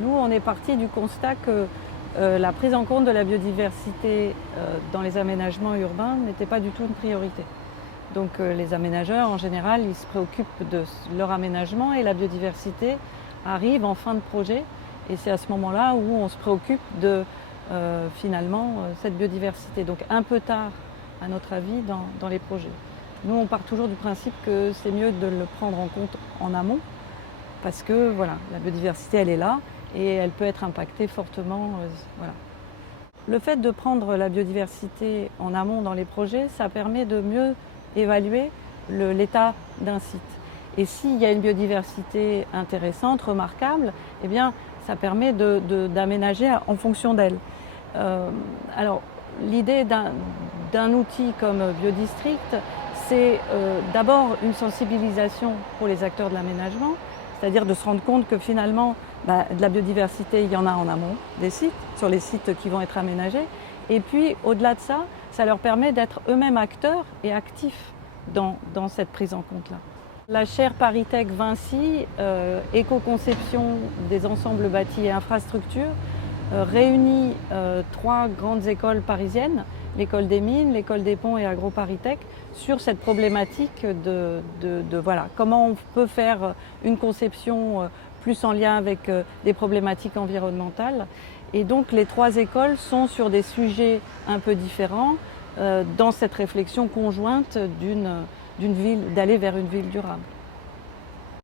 Nous, on est parti du constat que la prise en compte de la biodiversité dans les aménagements urbains n'était pas du tout une priorité. Donc les aménageurs, en général, ils se préoccupent de leur aménagement et la biodiversité arrive en fin de projet. Et c'est à ce moment-là où on se préoccupe de finalement cette biodiversité. Donc un peu tard, à notre avis, dans les projets. Nous, on part toujours du principe que c'est mieux de le prendre en compte en amont parce que voilà, la biodiversité, elle est là et elle peut être impactée fortement. Voilà. Le fait de prendre la biodiversité en amont dans les projets, ça permet de mieux évaluer l'état d'un site. Et s'il y a une biodiversité intéressante, remarquable, eh bien, ça permet d'aménager en fonction d'elle. Alors, l'idée d'un outil comme Biodistrict, c'est d'abord une sensibilisation pour les acteurs de l'aménagement, c'est-à-dire de se rendre compte que finalement, de la biodiversité, il y en a en amont des sites, sur les sites qui vont être aménagés. Et puis, au-delà de ça, ça leur permet d'être eux-mêmes acteurs et actifs dans cette prise en compte-là. La chaire ParisTech Vinci, éco-conception des ensembles bâtis et infrastructures, réunit 3 grandes écoles parisiennes, l'école des mines, l'école des ponts et AgroParisTech, sur cette problématique de voilà, comment on peut faire une conception plus en lien avec des problématiques environnementales. Et donc les 3 écoles sont sur des sujets un peu différents dans cette réflexion conjointe d'aller vers une ville durable.